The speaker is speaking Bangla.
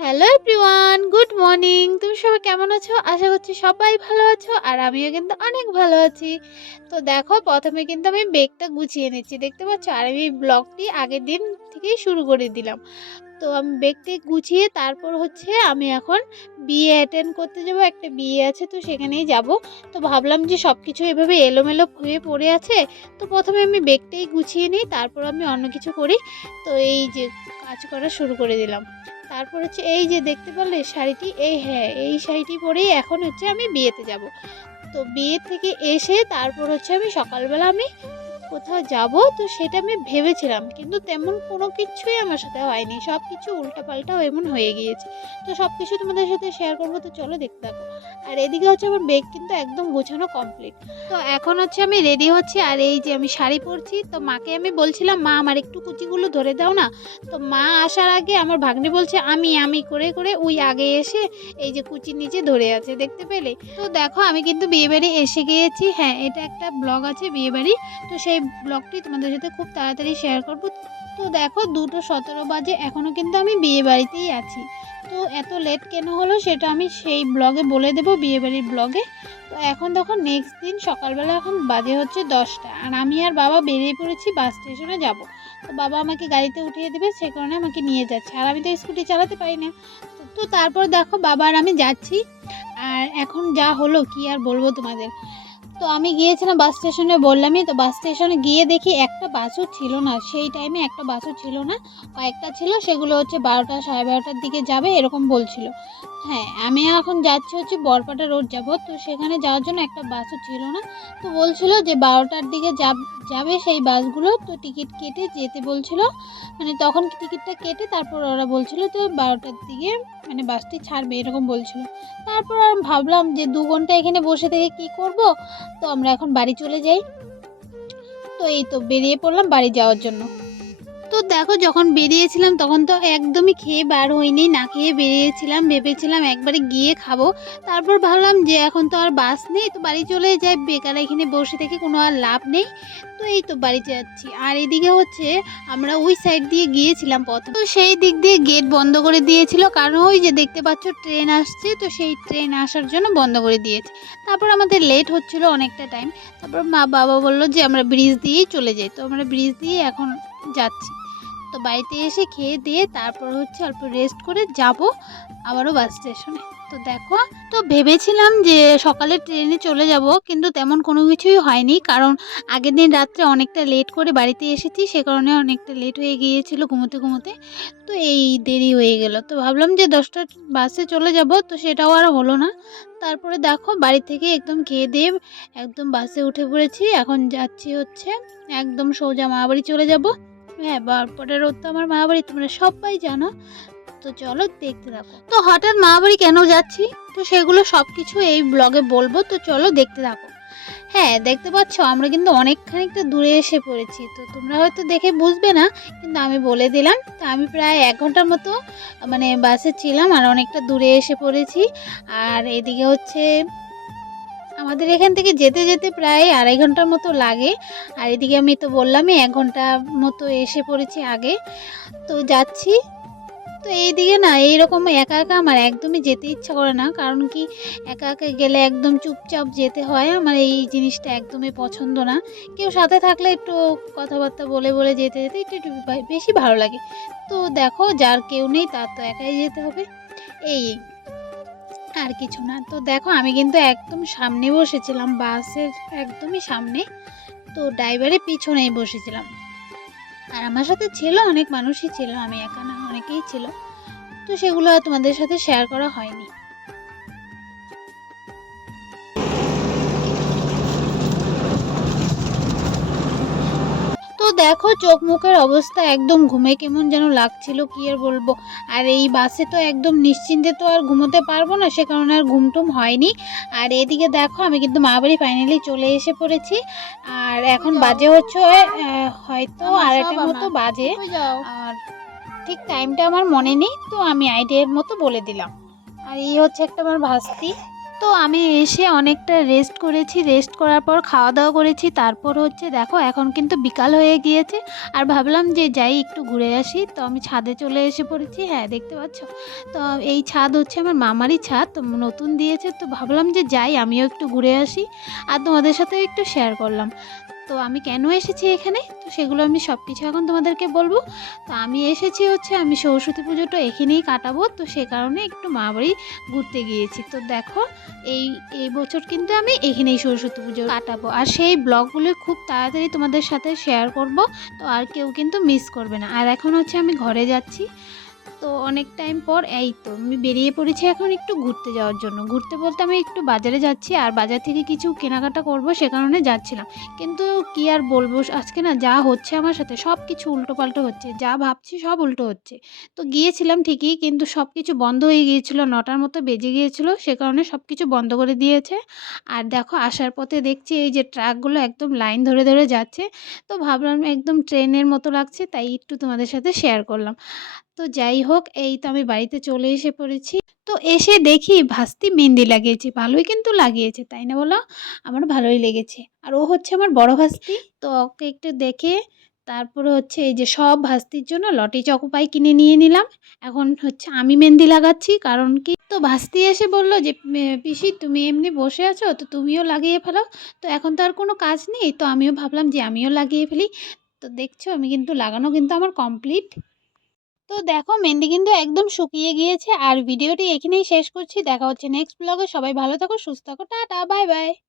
Hello everyone, good morning. তুমি সবাই কেমন আছো? আশা করছি সবাই ভালো আছো আর আমিও কিন্তু অনেক ভালো আছি। তো দেখো, প্রথমে কিন্তু আমি বেগটা গুছিয়ে নিচ্ছি, দেখতে পাচ্ছ? আর আমি ব্লগটি আগের দিন থেকেই শুরু করে দিলাম। তো আমি বেগটি গুছিয়ে তারপর হচ্ছে আমি এখন বিয়ে অ্যাটেন্ড করতে যাব, একটা বিয়ে আছে তো সেখানেই যাব। তো ভাবলাম যে সব কিছু এভাবে এলোমেলো হয়ে পড়ে আছে, তো প্রথমে আমি বেগটাই গুছিয়ে নিই, তারপর আমি অন্য কিছু করি। তো এই যে কাজ করা শুরু করে দিলাম। তারপর হচ্ছে এই যে দেখতে পারলে শাড়িটি, এই শাড়িটি পরেই এখন হচ্ছে আমি বিয়েতে যাব। তো বিয়ে থেকে এসে তারপর হচ্ছে আমি সকালবেলা আমি কোথাও যাব, তো সেটা আমি ভেবেছিলাম, কিন্তু তেমন কোনো কিছুই আমার সাথে হয়নি, সব কিছু উল্টাপাল্টা এমন হয়ে গিয়েছে। তো সব কিছু তোমাদের সাথে শেয়ার করবো, তো চলো দেখতে থাকো। আর এদিকে হচ্ছে আমার বেগ কিন্তু একদম গোছানো কমপ্লিট। তো এখন হচ্ছে আমি রেডি হচ্ছি, আর এই যে আমি শাড়ি পরছি, তো মাকে আমি বলছিলাম, মা আমার একটু কুচিগুলো ধরে দাও না। তো মা আসার আগে আমার ভাগ্নি বলছে আমি আমি করে করে ওই আগে এসে এই যে কুচির নিচে ধরে আছে, দেখতে পেলে? তো দেখো, আমি কিন্তু বিয়েবাড়ি এসে গিয়েছি। হ্যাঁ, এটা একটা ব্লগ আছে বিয়েবাড়ি, তো সেই ব্লগটি তোমাদের সাথে খুব তাড়াতাড়ি শেয়ার করব। তো দেখো, 2:17 বাজে, এখনও কিন্তু আমি বিয়ে বাড়িতেই আছি। তো এত লেট কেন হলো সেটা আমি সেই ব্লগে বলে দেবো, বিয়েবাড়ির ব্লগে। তো এখন দেখো, নেক্সট দিন সকালবেলা এখন বাজে হচ্ছে 10টা, আর আমি আর বাবা বেরিয়ে পড়েছি বাস স্টেশনে যাব। তো বাবা আমাকে গাড়িতে উঠিয়ে দেবে, সে কারণে আমাকে নিয়ে যাচ্ছে, আর আমি তো স্কুটি চালাতে পারি না। তো তারপর দেখো, বাবা আর আমি যাচ্ছি। আর এখন যা হলো কি আর বলবো তোমাদের। তো আমি গিয়েছিলাম বাস স্টেশনে, বললামই তো, বাস স্টেশনে গিয়ে দেখি একটা বাসও ছিল না, সেই টাইমে একটা বাসও ছিল না। কয়েকটা ছিল, সেগুলো হচ্ছে 12টা 12:30টার দিকে যাবে এরকম বলছিল। হ্যাঁ, আমি এখন যাচ্ছি হচ্ছে বরপাটা রোড যাব, তো সেখানে যাওয়ার জন্য একটা বাসও ছিল না। তো বলছিল যে 12টার দিকে যাবে সেই বাসগুলো, তো টিকিট কেটে যেতে বলছিল। মানে তখন টিকিটটা কেটে তারপর ওরা বলছিল তো 12টার দিকে মানে বাসটি ছাড়বে এরকম বলছিল। তারপর আর ভাবলাম যে 2 ঘন্টা এখানে বসে থেকে কি করব, তো আমরা এখন বাড়ি চলে যাই। তো এই তো বেরিয়ে পড়লাম বাড়ি যাওয়ার জন্য। তো দেখো, যখন বেরিয়েছিলাম তখন তো একদমই খেয়ে বার হইনি, না খেয়ে বেরিয়েছিলাম, ভেবেছিলাম একবারে গিয়ে খাবো। তারপর ভাবলাম যে এখন তো আর বাস নেই, তো বাড়ি চলে যাই, বেকার এখানে বসে থেকে কোনো আর লাভ নেই। তো এই তো বাড়িতে যাচ্ছি। আর এদিকে হচ্ছে আমরা ওই সাইড দিয়ে গিয়েছিলাম প্রথম, তো সেই দিক দিয়ে গেট বন্ধ করে দিয়েছিল, কারণ ওই যে দেখতে পাচ্ছ ট্রেন আসছে, তো সেই ট্রেন আসার জন্য বন্ধ করে দিয়েছে। তারপর আমাদের লেট হচ্ছিল অনেকটা টাইম। তারপর বাবা বললো যে আমরা ব্রিজ দিয়েই চলে যাই, তো আমরা ব্রিজ দিয়ে এখন যাচ্ছি। তো বাড়িতে এসে খেয়ে দিয়ে তারপর হচ্ছে অল্প রেস্ট করে যাব আবারও বাস স্টেশনে। তো দেখো, তো ভেবেছিলাম যে সকালে ট্রেনে চলে যাব, কিন্তু তেমন কোনো কিছুই হয়নি, কারণ আগের দিন রাত্রে অনেকটা লেট করে বাড়িতে এসেছি, সে কারণে অনেকটা লেট হয়ে গিয়েছিল ঘুমোতে ঘুমোতে। তো এই দেরি হয়ে গেল, তো ভাবলাম যে 10টা বাসে চলে যাব, তো সেটাও আর হলো না। তারপরে দেখো, বাড়ি থেকে একদম খেয়ে দিয়ে একদম বাসে উঠে পড়েছি, এখন যাচ্ছি হচ্ছে একদম সোজা মামাবাড়ি চলে যাব। হ্যাঁ, বরপটা রোড তো আমার মামাবাড়ি, তোমরা সবাই জানো। তো চলো দেখতে থাকো। তো হঠাৎ মামাবাড়ি কেন যাচ্ছি, তো সেগুলো সবকিছু এই ব্লগে বলবো, তো চলো দেখতে থাকো। হ্যাঁ, দেখতে পাচ্ছ আমরা কিন্তু অনেক খানিকটা দূরে এসে পড়েছি, তো তোমরা হয়তো দেখে বুঝবে না, কিন্তু আমি বলে দিলাম। তো আমি প্রায় 1 ঘন্টার মতো মানে বাসে ছিলাম, আর অনেকটা দূরে এসে পড়েছি। আর এদিকে হচ্ছে আমাদের এখান থেকে যেতে যেতে প্রায় 2.5 ঘন্টার মতো লাগে। আর এদিকে আমি তো বললামই 1 ঘন্টা মতো এসে পড়েছি আগে। তো যাচ্ছি। তো এইদিকে না, এইরকম একা একা আমার একদমই যেতে ইচ্ছা করে না, কারণ কি, একা একা গেলে একদম চুপচাপ যেতে হয়, আমার এই জিনিসটা একদমই পছন্দ না। কেউ সাথে থাকলে একটু কথাবার্তা বলে বলে যেতে যেতে একটু একটু বেশি ভালো লাগে। তো দেখো, যার কেউ নেই তার তো একাই যেতে হবে, এই আর কিছু না। তো দেখো, আমি কিন্তু একদম সামনে বসেছিলাম, বাসের একদমই সামনে। তো ড্রাইভারের পিছনেই বসেছিলাম, আর আমার সাথে ছিল অনেক মানুষই ছিল, আমি একা না, অনেকেই ছিল। তো সেগুলো আর তোমাদের সাথে শেয়ার করা হয়নি। তো দেখো, চোখ মুখের অবস্থা একদম ঘুমে কেমন যেন লাগছিল, কি আর বলবো। আর এই বাসে তো একদম নিশ্চিন্তে তো আর ঘুমোতে পারবো না, সে কারণে আর ঘুমটুম হয়নি। আর এদিকে দেখো, আমি কিন্তু মা বাড়ি ফাইনালি চলে এসে পড়েছি। আর এখন বাজে হচ্ছে হয়তো 2:30টার মতো বাজে। আর ঠিক টাইমটা আমার মনে নেই, তো আমি আইডিয়ার মতো বলে দিলাম। আর এই হচ্ছে একটা আমার ভাস্তি। তো আমি এসে অনেকটা রেস্ট করেছি, রেস্ট করার পর খাওয়া দাওয়া করেছি, তারপর হচ্ছে দেখো এখন কিন্তু বিকাল হয়ে গিয়েছে আর ভাবলাম যে যাই একটু ঘুরে আসি। তো আমি ছাদে চলে এসে পড়েছি, হ্যাঁ দেখতে পাচ্ছ। তো এই ছাদ হচ্ছে আমার মামারই ছাদ, তো নতুন দিয়েছে, তো ভাবলাম যে যাই আমিও একটু ঘুরে আসি আর তোমাদের সাথেও একটু শেয়ার করলাম। তো আমি কেন এসেছি এখানে, তো সেগুলো আমি সব কিছু এখন তোমাদেরকে বলবো। তো আমি এসেছি হচ্ছে আমি সরস্বতী পুজোটা এখানেই কাটাবো, তো সে কারণে একটু মা বাড়ি ঘুরতে গিয়েছি। তো দেখো এই এই বছর কিন্তু আমি এখানেই সরস্বতী পুজো কাটাবো আর সেই ব্লগগুলো খুব তাড়াতাড়ি তোমাদের সাথে শেয়ার করব। তো আর কেউ কিন্তু মিস করবে না। আর এখন হচ্ছে আমি ঘরে যাচ্ছি। তো অনেক টাইম পর এই তো আমি বেরিয়ে পড়েছি এখন একটু ঘুরতে যাওয়ার জন্য। ঘুরতে বলতে আমি একটু বাজারে যাচ্ছি আর বাজার থেকে কিছু কেনাকাটা করব, সে কারণে যাচ্ছিলাম। কিন্তু কি আর বলবো, আজকে না যা হচ্ছে আমার সাথে সব কিছু উল্টোপাল্টো হচ্ছে, যা ভাবছি সব উল্টো হচ্ছে। তো গিয়েছিলাম ঠিকই কিন্তু সব কিছু বন্ধ হয়ে গিয়েছিল, 9টার মতো বেজে গিয়েছিল, সে কারণে সব কিছু বন্ধ করে দিয়েছে। আর দেখো আসার পথে দেখছি এই যে ট্রাকগুলো একদম লাইন ধরে ধরে যাচ্ছে। তো ভাবলাম একদম ট্রেনের মতো লাগছে, তাই একটু তোমাদের সাথে শেয়ার করলাম। তো যাই হোক এই তো আমি বাড়িতে চলে এসে পড়েছি। তো এসে দেখি ভাস্তি মেহেন্দি লাগিয়েছে, ভালোই কিন্তু লাগিয়েছে, তাই না বলো? আমার ভালোই লেগেছে। আর ও হচ্ছে আমার বড় ভাস্তি। তো ওকে একটু দেখে তারপরে হচ্ছে এই যে সব ভাস্তির জন্য লটি চকোপাই কিনে নিয়ে নিলাম। এখন হচ্ছে আমি মেহেন্দি লাগাচ্ছি, কারণ কি তো ভাস্তি এসে বলল যে পিসি তুমি এমনি বসে আছো তো তুমিও লাগিয়ে ফেলো। তো এখন তো আর কোনো কাজ নেই, তো আমিও ভাবলাম যে আমিও লাগিয়ে ফেলি। তো দেখছো আমি কিন্তু লাগানো কিন্তু আমার কমপ্লিট। তো দেখো মেহেন্দি কিন্তু একদম শুকিয়ে গিয়েছে আর ভিডিওটি এখানেই শেষ করছি। দেখা হচ্ছে নেক্সট ব্লগে। সবাই ভালো থাকো, সুস্থ থাকো, টাটা, বাই বাই।